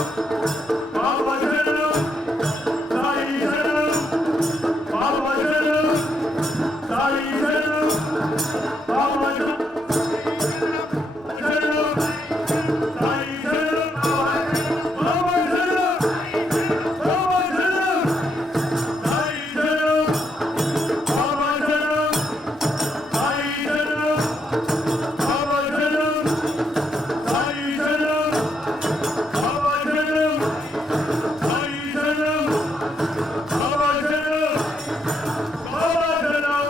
బాబా శరణం సాయి శరణం బాబా శరణం సాయి శరణం బాబా శరణం సాయి శరణం బాబా శరణం బాబా శరణం సాయి శరణం బాబా శరణం సాయి శరణం బాబా శరణం సాయి శరణం బాబా శరణం సాయి శరణం బాబా శరణం బాబా శరణం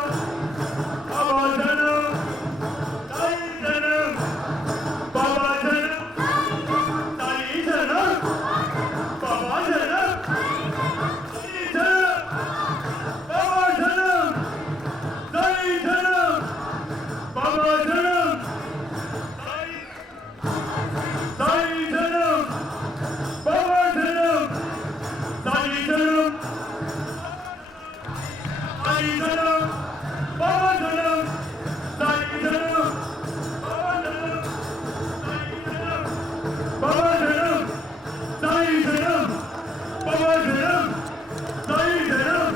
బాబా శరణం సాయి శరణం బాబా శరణం సాయి శరణం బాబా శరణం సాయి శరణం బాబా శరణం సాయి శరణం బాబా శరణం సాయి శరణం బాబా శరణం సాయి శరణం సాయి శరణం బాబా శరణం సాయి శరణం బాబా శరణం సాయి శరణం బాబా శరణం సాయి శరణం బాబా శరణం సాయి శరణం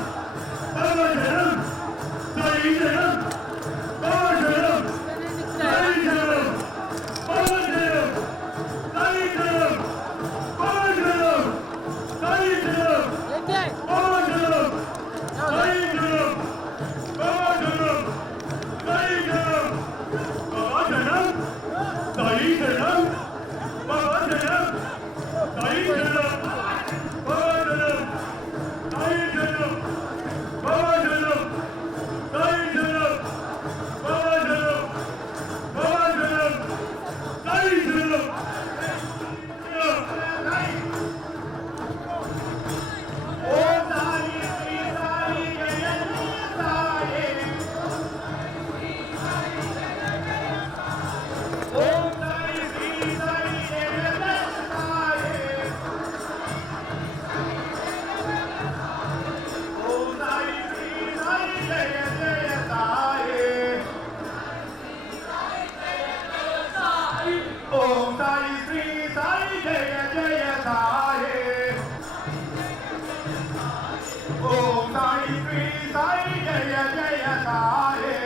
బాబా శరణం సాయి శరణం బాబా శరణం సాయి శరణం బాబా శరణం సాయి శరణం బాబా శరణం సాయి శరణం బాబా శరణం సాయి శరణం బాబా శరణం సాయి శరణం బాబా శరణం సాయి శరణం బాబా శరణం సాయి శరణం బాబా శరణం సాయి శరణం బాబా శరణం బాబా శరణం సాయి శరణం ఓం సాయి శ్రీ సాయి జయ సాయి ఓం సాయి శ్రీ సాయి జయ సాయి ఓం సాయి శ్రీ సాయి జయ జయ సాయి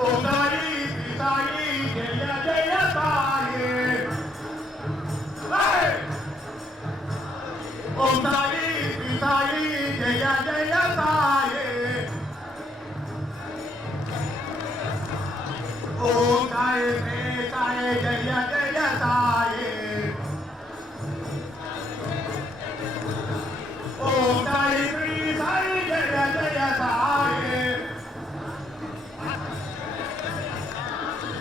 ఓం సాయి శ్రీ సాయి జయ జయ సాయి ఓం సాయి శ్రీ సాయి జయ జయ సాయి ఓం సాయి శ్రీ సాయి జయ జయ సాయి ఓం సాయి శ్రీ సాయి జయ జయ సాయి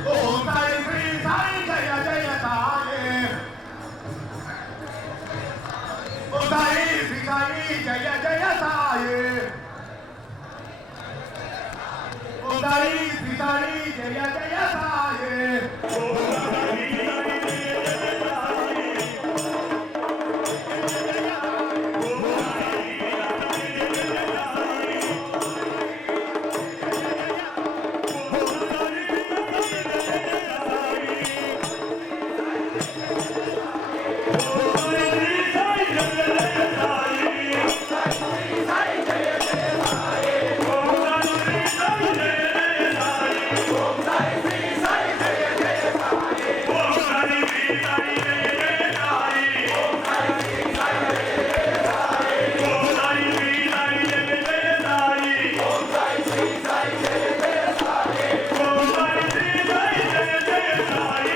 ఓం సాయి శ్రీ సాయి జయ జయ సాయి ఓం సాయి శ్రీ సాయి జయ జయ సాయి ఓం సాయి శ్రీ సాయి జయ జయ సాయి ఓం సాయి శ్రీ సాయి జయ జయ సాయి ఓం సాయి శ్రీ సాయి జయ జయ సాయి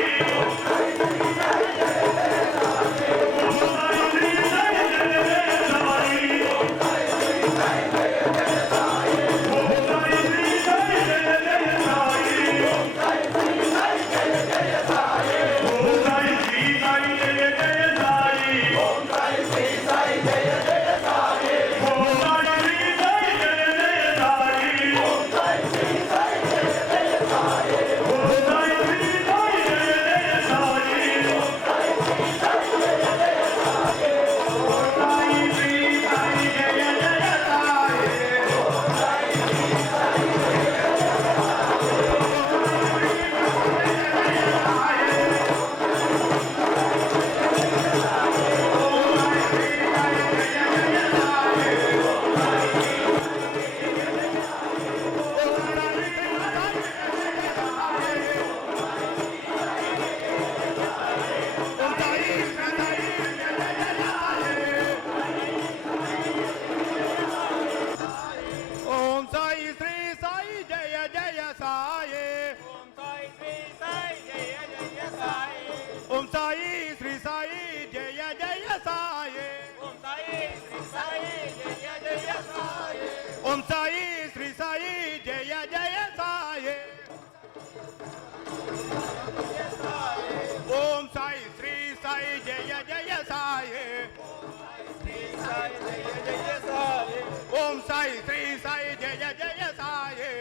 ఓం సాయి శ్రీ సాయి జయ జయ సాయి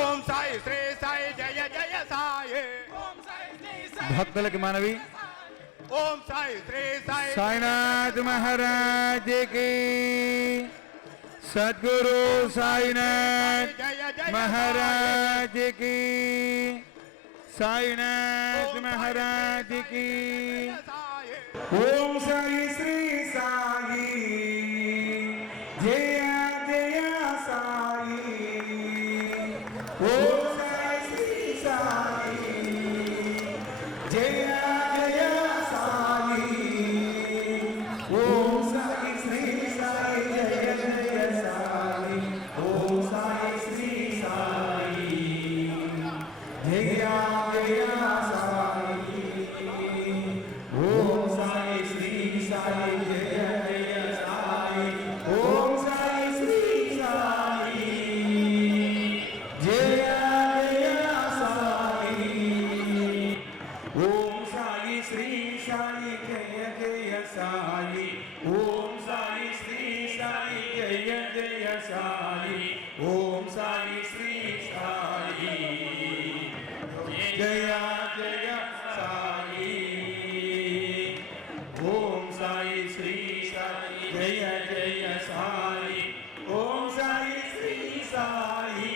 ఓం సాయి శ్రీ సాయి జయ జయ సాయి భక్తులకి మనవి, ఓం సాయి శ్రీ సాయి సాయినాథ్ మహారాజ్ కి, సద్గురు సాయినాథ్ జయ జయ మహారాజ్ కి, సాయినాథ్ మహారాజ్ కి. సాయి ఓం సాయి శ్రీ సాయి జయ జయ సాయి. ఓం సాయి శ్రీ సాయి జయ జయ సాయి. ఓం సాయి శ్రీ సాయి జయ జయ సాయి. ఓం సాయి శ్రీ సాయి జయ జయ సాయి. ఓం సాయి శ్రీ సాయి జయ జయ సాయి. ఓం సాయి శ్రీ సాయి జయ జయ సాయి. ఓం సాయి శ్రీ సాయి జయ జయ సాయి. ఓం సాయి శ్రీ సాయి జయ జయ సాయి. ఓం సాయి శ్రీ సాయి జయ జయ సాయి. ఓం సాయి శ్రీ సాయి జయ జయ సాయి. ఓం సాయి శ్రీ సాయి.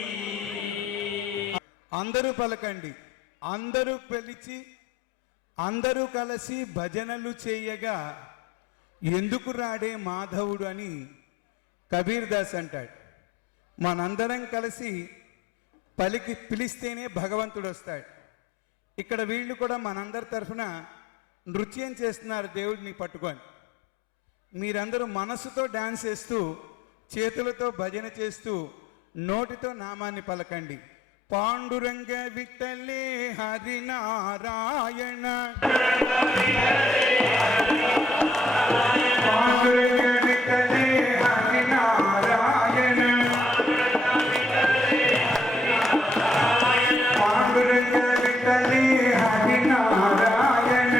అందరూ పలకండి. అందరూ పిలిచి అందరూ కలిసి భజనలు చేయగా ఎందుకు రాడే మాధవుడు అని కబీర్ దాస్ అంటాడు. మనందరం కలిసి పిలిస్తేనే భగవంతుడు వస్తాడు. ఇక్కడ వీళ్ళు కూడా మనందరి తరఫున నృత్యం చేస్తున్నారు దేవుడిని పట్టుకొని. మీరందరూ మనసుతో డాన్స్ చేస్తూ, చేతులతో భజన చేస్తూ, నోటితో నామాన్ని పలకండి. పాండురంగ విఠలే హరినారాయణ. పాండురంగ విఠలే హరినారాయణ. పాండురంగ విఠలే హరినారాయణ.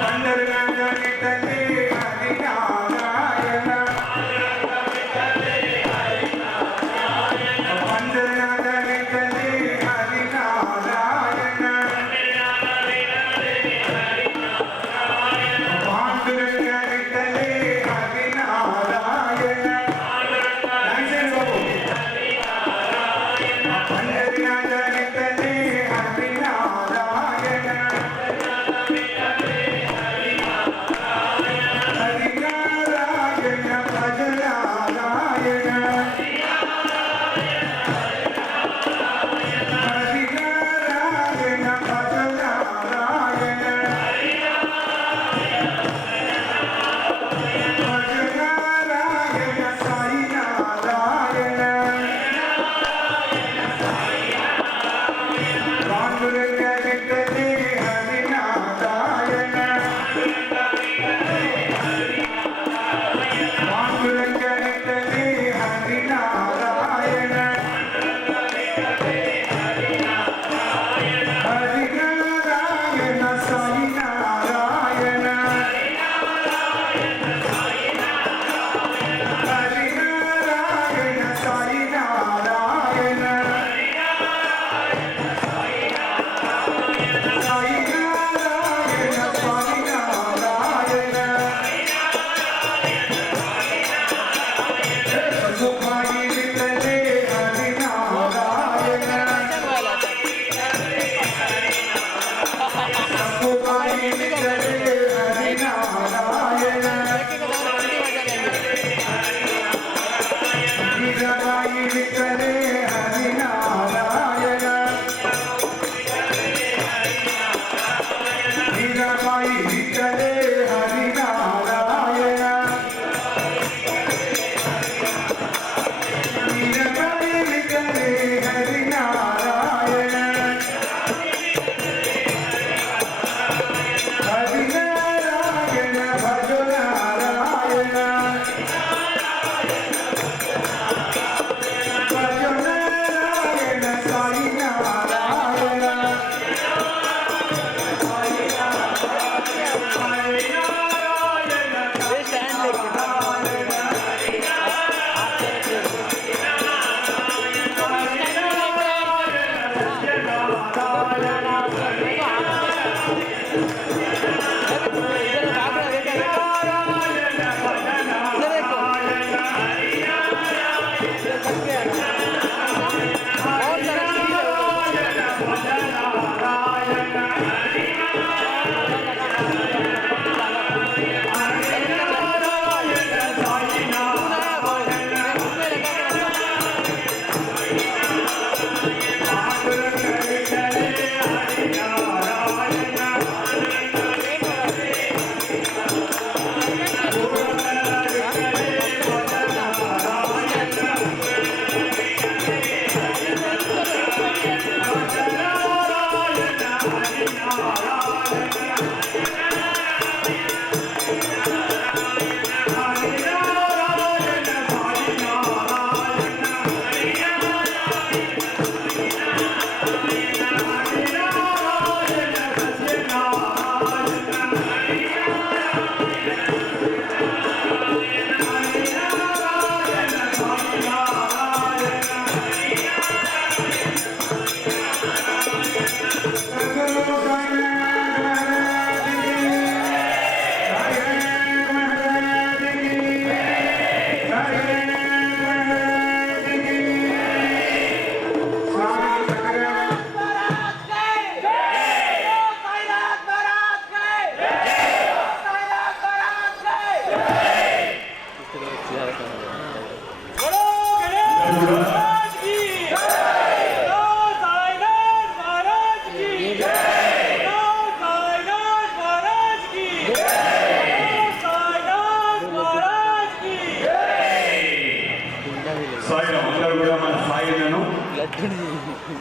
పండురంగ విఠలే హరినారాయణ. పండురంగ విఠలే హరినారాయణ. పాండురంగ విఠలే హరినారాయణ. డాన్స్ బాబు. పండురంగ విఠలే హరినారాయణ. హరినారాయణ భజనారాయణ. హరినారాయణ భజనారాయణ. భజనారాయణ సాయినారాయణ.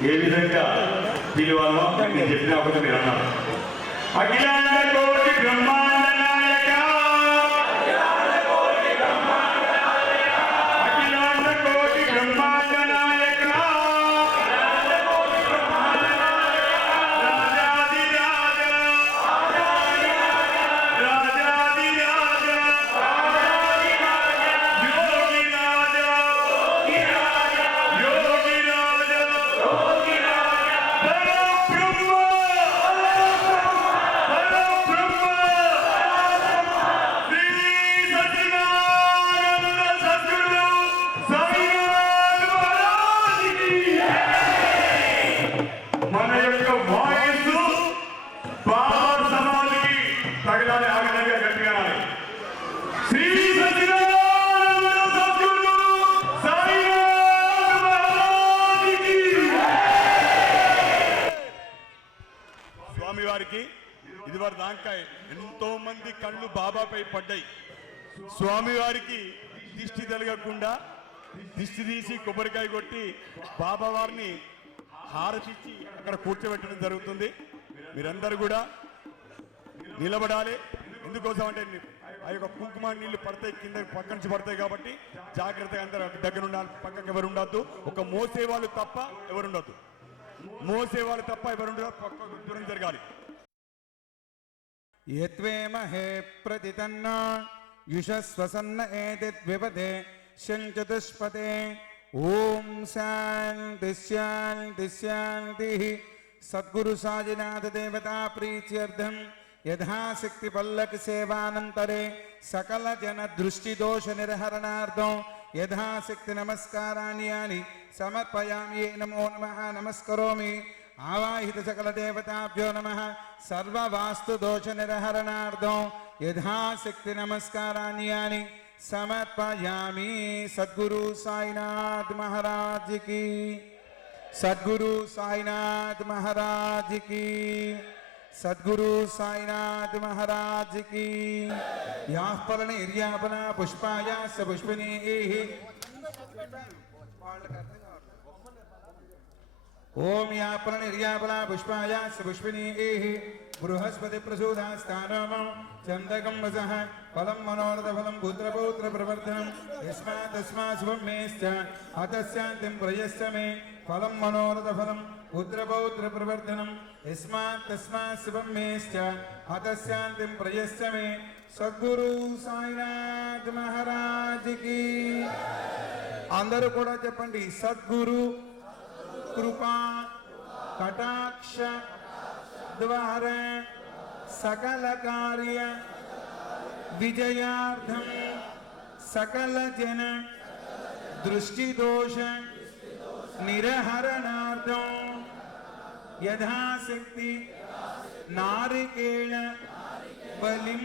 ఏ విధంగా పిలవాలో నేను చెప్పిన ఒకటి మీరు అన్నారు. అఖిలాండ కోటి బ్రహ్మాండ నాయక, అఖిలాండ కోటి బ్రహ్మాండ నాయక, రాజాదిరాజ, రాజాదిరాజ, యోగిరాజ, యోగిరాజ, పరబ్రహ్మ, పరబ్రహ్మ, శ్రీ సచ్చిదానంద సద్గురు సాయినాథ్ మహారాజుకి మన యొక్క వాయిస్ బాబా సమాధికి తగలాలి, ఆ విధంగా గట్టిగా అనాలి. శ్రీ సచ్చిదానంద సద్గురు సాయినాథ్ మహారాజుకి. స్వామివారికి ఇదివరకు దాకా ఎంతో మంది కళ్ళు బాబాపై పడ్డాయి. స్వామివారికి దిష్టి తలగకుండా దిష్టి తీసి కొబ్బరికాయ కొట్టి బాబా వారిని హారతిచ్చి అక్కడ కూర్చోబెట్టడం జరుగుతుంది. మీరందరూ కూడా నిలబడాలి. ఎందుకోసం అంటే ఆ యొక్క కుంకుమ నీళ్లు పడతాయి, కింద పక్క నుంచి పడతాయి కాబట్టి జాగ్రత్తగా అందరూ దగ్గర ఉండాలి. పక్కకు ఎవరు ఉండద్దు, ఒక మోసేవాళ్ళు తప్ప ఎవరుండద్దు, మోసేవాళ్ళు తప్ప ఎవరుండదు, పక్క దూరం జరగాలి. యత్వేమహే ప్రతితన్న యుషస్వసన్న ఏతిద్విపదే శంచతుష్పదే. ఓం శాంతి శాంతి శాంతి. సద్గురు సాయినాథ దేవతా ప్రీత్యర్థం యథాశక్తి పల్లక సేవానంతరే సకల జన దృష్టి దోష నిర్హరణార్థం యథాశక్తి నమస్కారాన్ని యాని సమర్పయామి. నమో నమః నమస్కరోమి. ఆవాహిత సకల దేవతాభ్యో నమః. సర్వవాస్తు దోష నిర్హరణార్థం యథాశక్తి నమస్కారాన్ని యాని సమర్పయామి. సద్గురు సాయినాథ్ మహారాజ్ కి, సద్గురు సాయినాథ్ మహారాజ్ కి, సద్గురు సాయినాథ్ మహారాజ్ కి. యాపలన ఇర్యాపన పుష్పాయ స పుష్పిని. ఓం యాపన నిర్యాపన పుష్పాయ స పుష్పిని. బృహస్పతి ప్రసూదాస్థానం చందకం వసః ఫలం మనోరథ ఫలం పుత్రపౌత్ర ప్రవర్ధనం. యస్మాత్ తస్మాత్ శుభం మేశ్చ హతస్యాంతిం ప్రయశ్చ మే. ఫలం మనోరథ ఫలం పుత్రపౌత్ర ప్రవర్ధనం. యస్మాత్ తస్మాత్ శుభం మేశ్చ హతస్యాంతిం ప్రయశ్చ మే. సద్గురు సాయినాథ్ మహారాజ్ కి. అందరూ కూడా చెప్పండి. సద్గురు కృపా కటాక్ష ద్వారా సకల కార్య విజయార్థం సకల జన దృష్టి దోష నిరహరణార్థం యథాశక్తి నారికేళ బలిం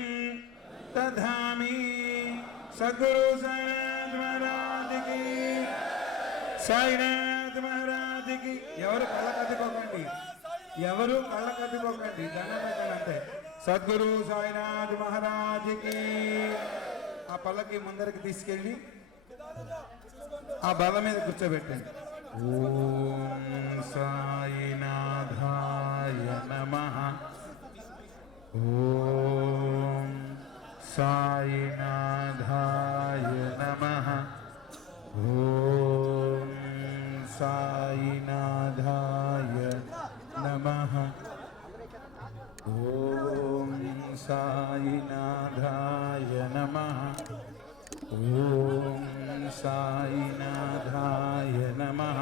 దధామి. సద్గురు సాయినాథ్ మహారాజ్ కి, సాయినాథ్ మహారాజ్ కి. ఎవరు కళ్ళ కద్దుకోకండి, ఎవరు కళ్ళ కద్దుకోకండి, దండం పెట్టండి అంతే. సద్గురు సాయినాథ్ మహారాజ్ కి. ఆ పల్లకి ముందరికి తీసుకెళ్ళి ఆ బల మీద కూర్చోబెట్టండి. ఓం సాయినాథాయ నమః. ఓం సాయినాథాయ నమః. ఓం సాయినాథాయ నమః. ఓం సాయినాథాయ నమః. ఓం సాయినాథాయ నమః.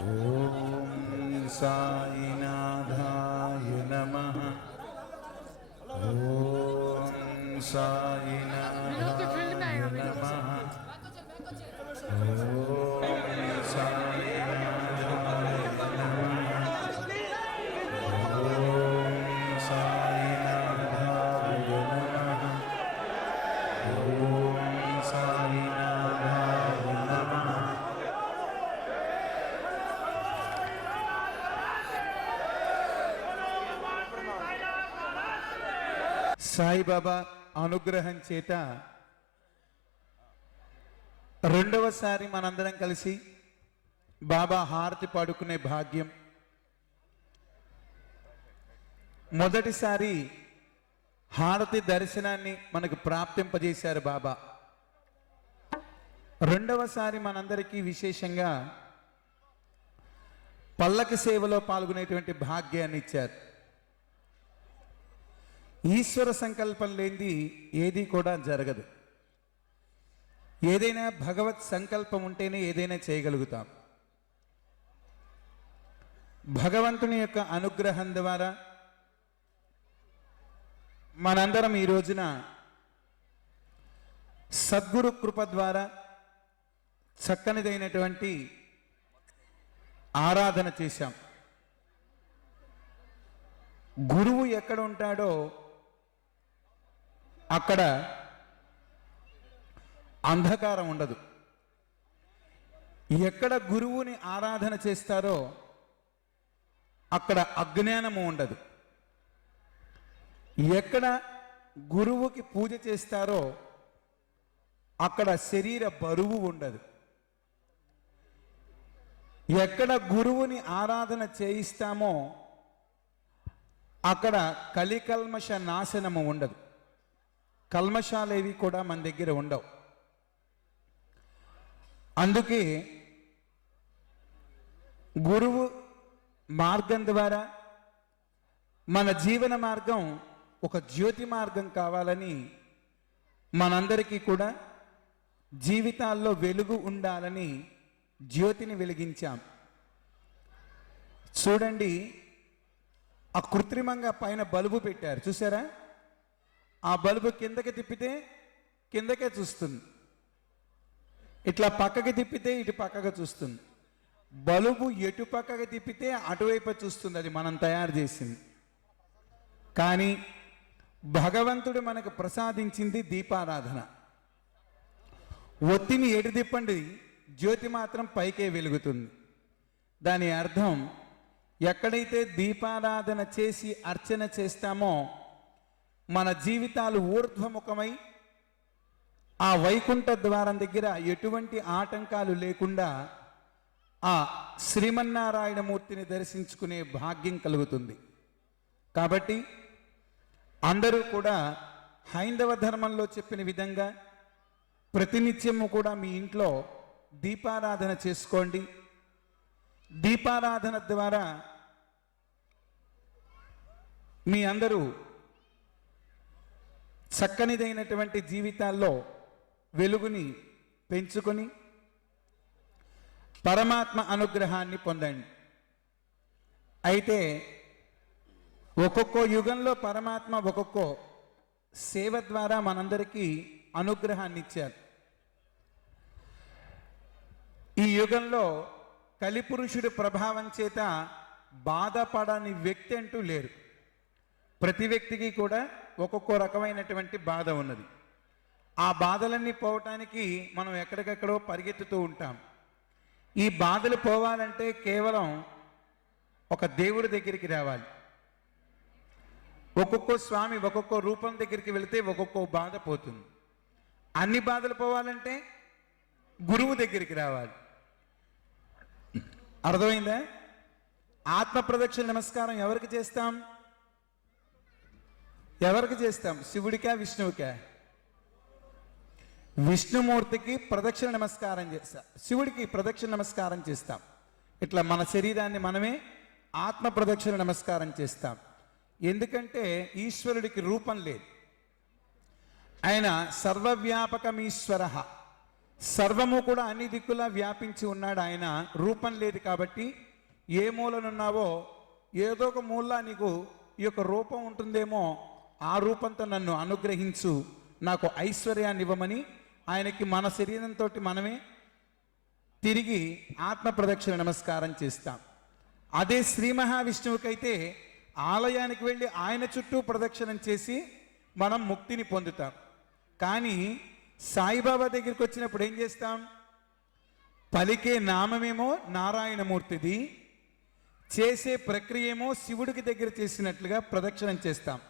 ఓం సాయినాథాయ నమః. ఓం సాయినాథాయ నమః. ఓం సాయినాథాయ నమః. ఓం సాయినాథాయ నమః. ఓం సాయినాథాయ నమః. సాయిబాబా అనుగ్రహం చేత రెండవసారి మనందరం కలిసి బాబా హారతి పాడుకునే భాగ్యం, మొదటిసారి హారతి దర్శనాన్ని మనకు ప్రాప్తింపజేశారు బాబా. రెండవసారి మనందరికీ విశేషంగా పల్లకి సేవలో పాల్గొనేటువంటి భాగ్యాన్ని ఇచ్చారు. ఈశ్వర సంకల్పం లేనిది ఏది కూడా జరగదు. ఏదైనా భగవత్ సంకల్పం ఉంటేనే ఏదైనా చేయగలుగుతాం. భగవంతుని యొక్క అనుగ్రహం ద్వారా మనందరం ఈ రోజున సద్గురు కృప ద్వారా చక్కనిదైనటువంటి ఆరాధన చేశాం. గురువు ఎక్కడ ఉంటాడో అక్కడ అంధకారం ఉండదు. ఎక్కడ గురువుని ఆరాధన చేస్తారో అక్కడ అజ్ఞానము ఉండదు. ఎక్కడ గురువుకి పూజ చేస్తారో అక్కడ శరీర బరువు ఉండదు. ఎక్కడ గురువుని ఆరాధన చేయిస్తామో అక్కడ కలికల్మష నాశనము ఉండదు. కల్మషాలేవి కూడా మన దగ్గర ఉండవు. అందుకే గురువు మార్గం ద్వారా మన జీవన మార్గం ఒక జ్యోతి మార్గం కావాలని మనందరికీ కూడా జీవితాల్లో వెలుగు ఉండాలని జ్యోతిని వెలిగించాం. చూడండి, ఆ కృత్రిమంగా పైన బల్బు పెట్టారు, చూసారా? ఆ బల్బు కిందకి తిప్పితే కిందకే చూస్తుంది, ఇట్లా పక్కకి తిప్పితే ఇటు పక్కగా చూస్తుంది. బల్బు ఎటు పక్కకి తిప్పితే అటువైపు చూస్తుంది. అది మనం తయారు చేసింది. కానీ భగవంతుడు మనకు ప్రసాదించింది దీపారాధన. ఒత్తిని ఎటు తిప్పండి, జ్యోతి మాత్రం పైకే వెలుగుతుంది. దాని అర్థం, ఎక్కడైతే దీపారాధన చేసి అర్చన చేస్తామో మన జీవితాలు ఊర్ధ్వముఖమై ఆ వైకుంఠ ద్వారం దగ్గర ఎటువంటి ఆటంకాలు లేకుండా ఆ శ్రీమన్నారాయణమూర్తిని దర్శించుకునే భాగ్యం కలుగుతుంది. కాబట్టి అందరూ కూడా హైందవ ధర్మంలో చెప్పిన విధంగా ప్రతినిత్యము కూడా మీ ఇంట్లో దీపారాధన చేసుకోండి. దీపారాధన ద్వారా మీ అందరూ చక్కనిదైనటువంటి జీవితాల్లో వెలుగుని పెంచుకొని పరమాత్మ అనుగ్రహాన్ని పొందండి. అయితే ఒక్కొక్క యుగంలో పరమాత్మ ఒక్కొక్క సేవ ద్వారా మనందరికీ అనుగ్రహాన్ని ఇచ్చారు. ఈ యుగంలో కలిపురుషుడి ప్రభావం చేత బాధపడని వ్యక్తి అంటూ లేరు. ప్రతి వ్యక్తికి కూడా ఒక్కొక్క రకమైనటువంటి బాధ ఉన్నది. ఆ బాధలన్నీ పోవటానికి మనం ఎక్కడికెక్కడో పరిగెత్తుతూ ఉంటాం. ఈ బాధలు పోవాలంటే కేవలం ఒక దేవుడి దగ్గరికి రావాలి. ఒక్కొక్క స్వామి ఒక్కొక్క రూపం దగ్గరికి వెళితే ఒక్కొక్క బాధ పోతుంది. అన్ని బాధలు పోవాలంటే గురువు దగ్గరికి రావాలి. అర్థమైందా? ఆత్మ ప్రదక్షిణ నమస్కారం ఎవరికి చేస్తాం? ఎవరికి చేస్తాం? శివుడికా విష్ణువుకా? విష్ణుమూర్తికి ప్రదక్షిణ నమస్కారం చేస్తాం, శివుడికి ప్రదక్షిణ నమస్కారం చేస్తాం. ఇట్లా మన శరీరాన్ని మనమే ఆత్మ ప్రదక్షిణ నమస్కారం చేస్తాం. ఎందుకంటే ఈశ్వరుడికి రూపం లేదు. ఆయన సర్వవ్యాపకమీశ్వర, సర్వము కూడా అన్ని దిక్కులా వ్యాపించి ఉన్నాడు. ఆయన రూపం లేదు కాబట్టి ఏ మూలనున్నావో ఏదో ఒక మూల నీకు ఈ యొక్క రూపం ఉంటుందేమో, ఆ రూపంతో నన్ను అనుగ్రహించు, నాకు ఐశ్వర్యాన్ని ఇవ్వమని ఆయనకి మన శరీరంతో మనమే తిరిగి ఆత్మ ప్రదక్షిణ నమస్కారం చేస్తాం. అదే శ్రీ మహావిష్ణువుకైతే ఆలయానికి వెళ్ళి ఆయన చుట్టూ ప్రదక్షిణం చేసి మనం ముక్తిని పొందుతాం. కానీ సాయిబాబా దగ్గరికి వచ్చినప్పుడు ఏం చేస్తాం? పలికే నామమేమో నారాయణమూర్తిది, చేసే ప్రక్రియ ఏమో శివుడికి దగ్గర చేసినట్లుగా ప్రదక్షిణం చేస్తాం.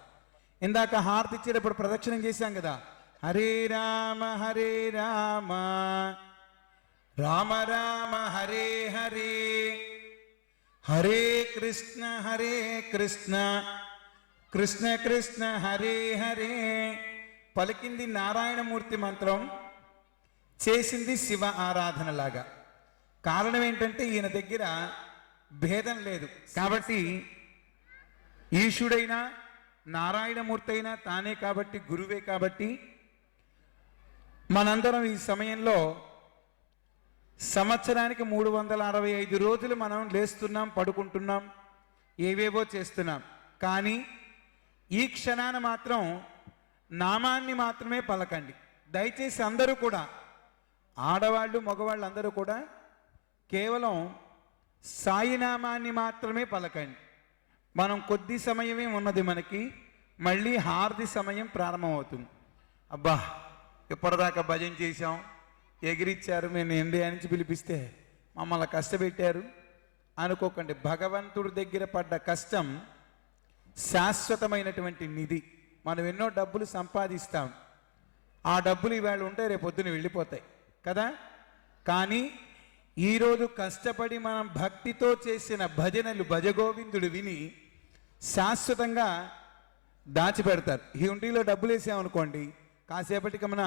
ఇందాక హారతి ఇచ్చేటప్పుడు ప్రదక్షిణం చేశాం కదా, హరే రామ రామ రామ హరే హరే హరే కృష్ణ కృష్ణ కృష్ణ హరే హరే. పలికింది నారాయణమూర్తి మంత్రం, చేసింది శివ ఆరాధనలాగా. కారణం ఏంటంటే ఈయన దగ్గర భేదం లేదు కాబట్టి, ఈశుడైనా నారాయణమూర్తి అయినా తానే కాబట్టి, గురువే కాబట్టి, మనందరం ఈ సమయంలో సంవత్సరానికి 365 రోజులు మనం లేస్తున్నాం, పడుకుంటున్నాం, ఏవేవో చేస్తున్నాం. కానీ ఈ క్షణాన మాత్రం నామాన్ని మాత్రమే పలకండి. దయచేసి అందరూ కూడా, ఆడవాళ్ళు మగవాళ్ళు అందరూ కూడా కేవలం సాయినామాన్ని మాత్రమే పలకండి. మనం కొద్ది సమయమే ఉన్నది, మనకి మళ్ళీ హారతి సమయం ప్రారంభమవుతుంది. అబ్బా ఇప్పటిదాకా భజన చేశాం, ఎగిరిచ్చారు, మేము ఇండియా నుంచి పిలిపిస్తే మమ్మల్ని కష్టపెట్టారు అనుకోకండి. భగవంతుడి దగ్గర పడ్డ కష్టం శాశ్వతమైనటువంటి నిధి. మనం ఎన్నో డబ్బులు సంపాదిస్తాం, ఆ డబ్బులు ఇవాళ ఉంటే రేపు పొద్దున వెళ్ళిపోతాయి కదా. కానీ ఈరోజు కష్టపడి మనం భక్తితో చేసిన భజనలు, భజగోవిందుడు విని శాశ్వతంగా దాచిపెడతారు. ఈ ఉండిలో డబ్బులు వేసామనుకోండి, కాసేపటికి మన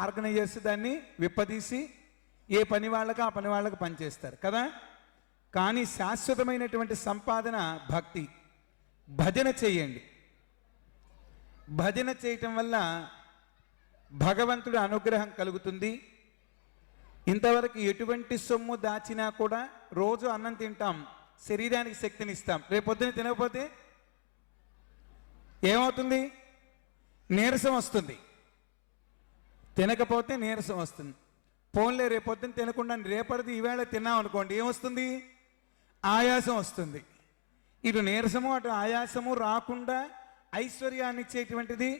ఆర్గనైజర్స్ దాన్ని విప్పదీసి ఏ పని వాళ్ళకి ఆ పని వాళ్ళకి పనిచేస్తారు కదా. కానీ శాశ్వతమైనటువంటి సంపాదన భక్తి. భజన చేయండి. భజన చేయటం వల్ల భగవంతుడి అనుగ్రహం కలుగుతుంది. ఇంతవరకు ఎటువంటి సొమ్ము దాచినా కూడా రోజు అన్నం తింటాం, శరీరానికి శక్తిని ఇస్తాం. రేపొద్దున తినకపోతే ఏమవుతుంది? నీరసం వస్తుంది. తినకపోతే నీరసం వస్తుంది. పోన్లే రేపొద్దున తినకుండా రేపటిది ఈవేళ తిన్నాం అనుకోండి, ఏమొస్తుంది? ఆయాసం వస్తుంది. ఇటు నీరసము అటు ఆయాసము రాకుండా ఐశ్వర్యాన్ని ఇచ్చేటువంటిది,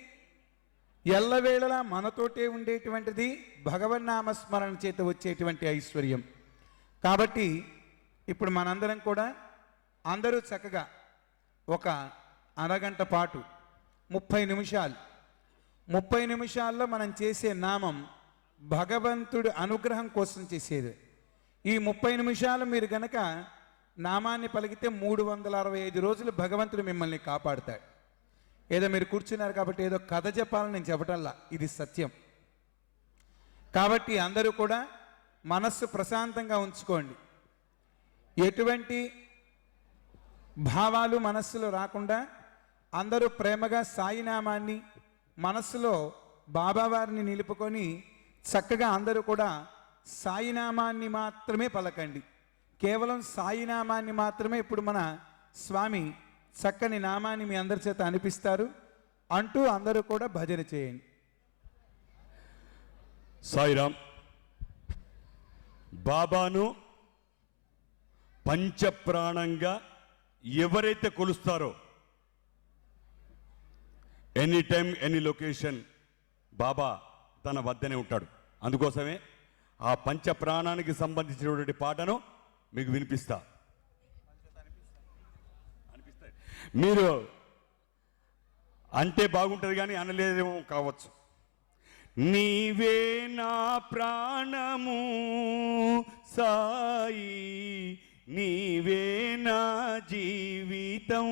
ఎల్లవేళలా మనతోటే ఉండేటువంటిది భగవన్నామస్మరణ చేత వచ్చేటువంటి ఐశ్వర్యం. కాబట్టి ఇప్పుడు మనందరం కూడా అందరూ చక్కగా ఒక అరగంట పాటు 30 నిమిషాల్లో మనం చేసే నామం భగవంతుడి అనుగ్రహం కోసం చేసేది. ఈ 30 నిమిషాలు మీరు గనక నామాన్ని పలికితే 365 రోజులు భగవంతుడు మిమ్మల్ని కాపాడుతాడు. ఏదో మీరు కూర్చున్నారు కాబట్టి ఏదో కథ చెప్పాలని నేను చెప్పటల్లా, ఇది సత్యం. కాబట్టి అందరూ కూడా మనస్సు ప్రశాంతంగా ఉంచుకోండి. ఎటువంటి భావాలు మనస్సులో రాకుండా అందరూ ప్రేమగా సాయినామాన్ని మనస్సులో బాబావారిని నిలుపుకొని చక్కగా అందరూ కూడా సాయినామాన్ని మాత్రమే పలకండి. కేవలం సాయినామాన్ని మాత్రమే ఇప్పుడు మన స్వామి చక్కని నామాన్ని మీ అందరి చేత అనిపిస్తారు అంటూ అందరూ కూడా భజన చేయండి. సాయిరామ్. బాబాను పంచప్రాణంగా ఎవరైతే కొలుస్తారో, ఎనీ టైం ఎనీ లొకేషన్ బాబా తన వద్దనే ఉంటాడు. అందుకోసమే ఆ పంచప్రాణానికి సంబంధించినటువంటి పాటను మీకు వినిపిస్తా. మీరు అంటే బాగుంటుంది కానీ అనలేదేమో కావచ్చు. నీవే నా ప్రాణము సాయి, నీవే నా జీవితం,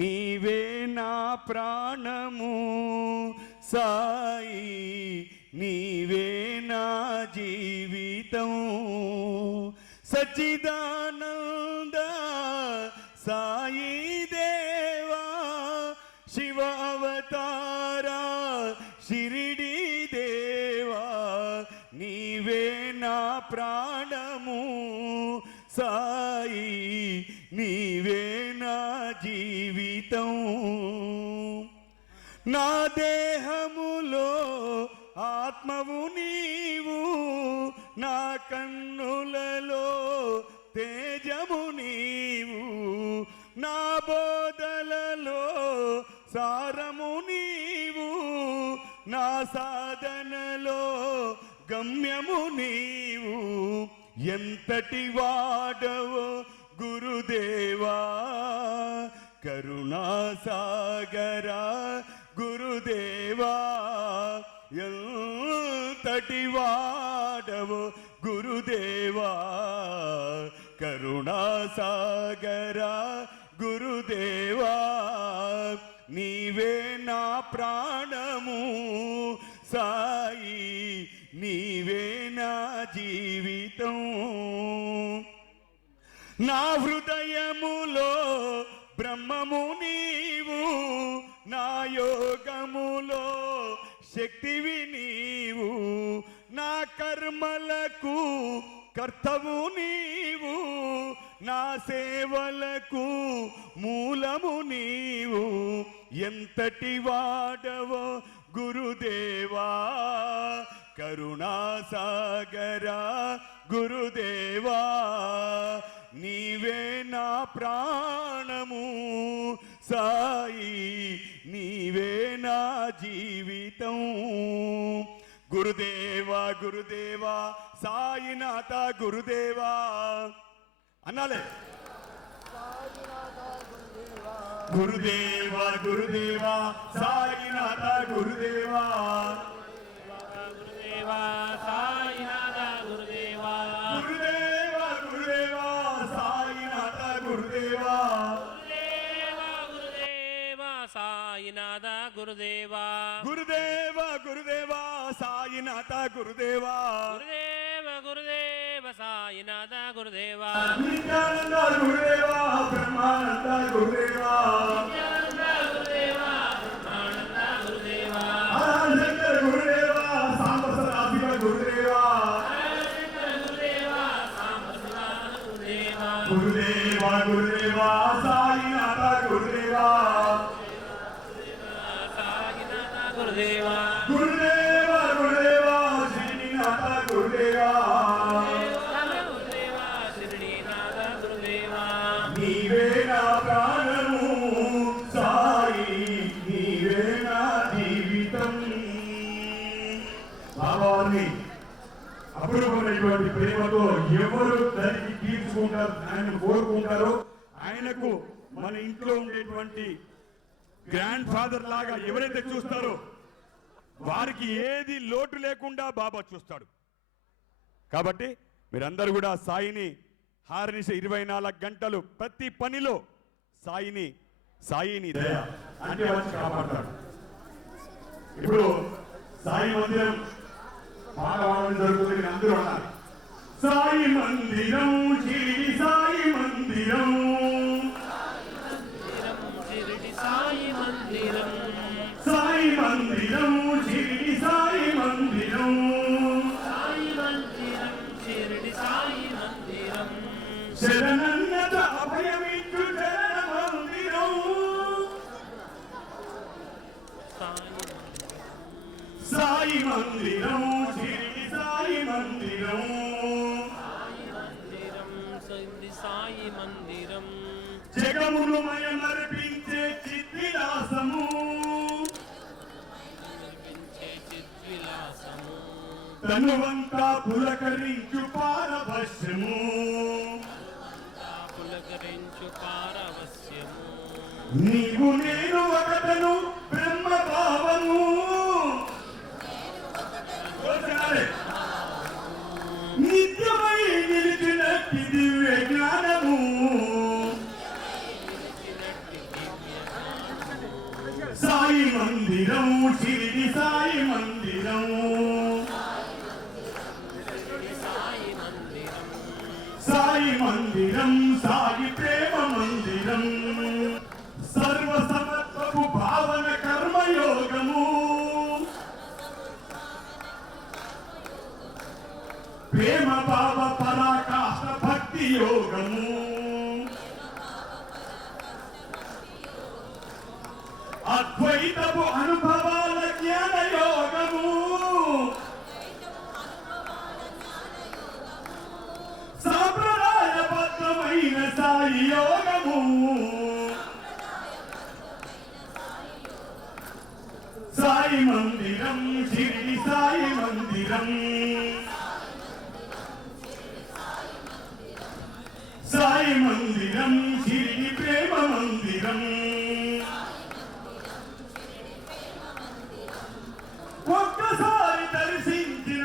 నీవే నా ప్రాణము సాయి, నీవే నా జీవితం. సచ్చిదానంద సాయి దేవా, శివ అవతారా షిరిడి దేవా, నీవే నా ప్రాణము సాయి, నీవే నా జీవితం. నా దేహములో ఆత్మవు నీవు, నా కన్నులలో తేజము నీవు, నా బోధలలో సారము నీవు, నా సాధనలో గమ్యము నీవు. ఎంతటి వాడవో గురుదేవా, కరుణాసాగరా గురుదేవా, ఎంత ఎంతటి వాడవో గురుదేవా కరుణాసాగరా గురుదేవా నీవే నా ప్రాణము సాయి నీవే నా జీవితం నా హృదయములో బ్రహ్మము నీవు నా యోగములో శక్తివి నీవు నా కర్మలకు కర్తవు నీవు నా సేవలకు మూలము నీవు ఎంతటి వాడవో గురుదేవా కరుణాసాగరా గురుదేవా నీవే నా ప్రాణము సాయి నీవే నా జీవితం గురుదేవా గురుదేవా సాయినాథ గురుదేవా అన్నాలే గురుదేవా గురుదేవా సాయినాథ గురుదేవా గురుదేవా సాయినాథ గురుదేవా గురుదేవా గురుదేవా సాయినాథ గురుదేవా గురుదేవా సాయినాథ గురుదేవా గురుదేవా గురుదేవా సాయినాథ గురుదేవా గురుదేవ గురుదేవ సాయినాథ గురుదేవా నిత్యానంద గురుదేవా బ్రహ్మానంద గురుదేవా గురుదేవా బ్రహ్మానంద గురుదేవా శంకర గురుదేవా సాంబ సదాశివ గురుదేవా గురుదేవా సాంబశివ గురుదేవా గురుదేవా గురుదేవా సాయినాథ గురుదేవా సాయినాథ గురుదేవా గురుదేవా గురుదేవా శ్రీనాథ గురుదేవా గురుదేవా శిరిడీనాథ గురుదేవా నీవే నా ప్రాణము సాయి నీవే నా జీవితం బాబావారిని అపురూపమైనటువంటి ప్రేమతో ఎవరు దానికి తీర్చుకుంటారు ఆయన కోరుకుంటారో ఆయనకు మన ఇంట్లో ఉండేటువంటి గ్రాండ్ ఫాదర్ లాగా ఎవరైతే చూస్తారో వారికి ఏది లోటు లేకుండా బాబా చూస్తాడు కాబట్టి మీరందరూ కూడా సాయిని హారనిస 24 గంటలు ప్రతి పనిలో సాయిని దయ అంటే వచ్చి కాపాడతాడు ఇప్పుడు సాయి మందిరం పాఠవాదం జరుగుతుంది మీరు అందరూ ఉన్నారు సాయి మందిరం షిరిడి సాయి మందిరం షిరిడి సాయి మందిరం సాయి మందిరం షిరిడి సాయి మందిరం సాయి మందిరం షిరిడి సాయి మందిరం శరణన్నత అభయమిచ్చు శరణ మందిరం సాయి మందిరం షిరిడి సాయి మందిరం షిరిడి సాయి మందిరం జగమును మయమర్పించే చిద్విలాసము నిర్మించే చిద్విలాసము తనువంతా పులకరించు పారవశ్యము పులకరించు పారవస్యము నీవు నేను ఒకటను బ్రహ్మ భావము నిత్యమై నిలిచినట్టి దివ్య జ్ఞానము సాయి మందిరం షిరిడి సాయి మందిరం సాయి మందిరం సాయి ప్రేమ మందిరం సర్వ సమత్వపు భావన కర్మయోగము ప్రేమ భావ పరాకాష్ట భక్తి యోగము అద్వైతపు అనుభవాల జ్ఞాన యోగము సాంప్రదాయబద్ధమైన సాయి యోగము సాయి మందిరం షిరిడి సాయి మందిరం సాయి మందిరం షిరిడి ప్రేమ మందిరం ఒక్కసారి దర్శించిన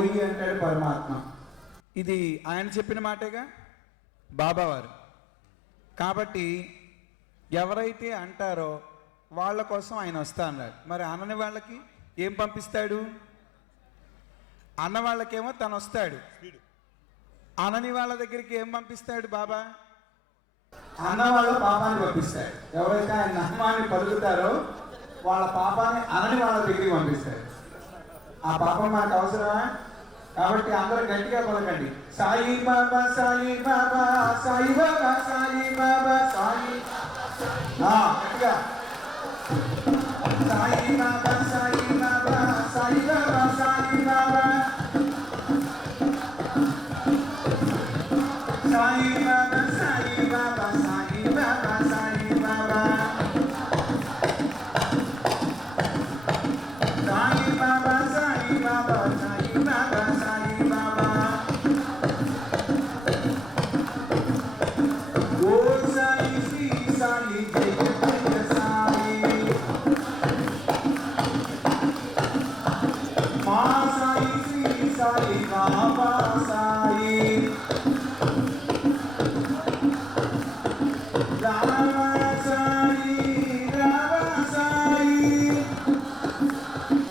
పోయి అంటాడు పరమాత్మ. ఇది ఆయన చెప్పిన మాటేగా బాబావారు. కాబట్టి ఎవరైతే అంటారో వాళ్ళ కోసం ఆయన వస్తా అన్నాడు. మరి అనని వాళ్ళకి ఏం పంపిస్తాడు? అన్న వాళ్ళకేమో తను వస్తాడు. అనని వాళ్ళ దగ్గరికి ఏం పంపిస్తాడు బాబా? అన్న వాళ్ళ పాపాన్ని పంపిస్తాడు. ఎవరైతే ఆయన నామాన్ని పలుకుతారో వాళ్ళ పాపాన్ని అనని వాళ్ళ దగ్గరికి పంపిస్తాడు. ఆ పాపం మనకు అవసరమా? కాబట్టి అందరూ గట్టిగా పలకండి, సాయి బాబా సాయి బాబా సాయి బాబా సాయి బాబా సాయి. గట్టిగా సాయి బాబా సాయి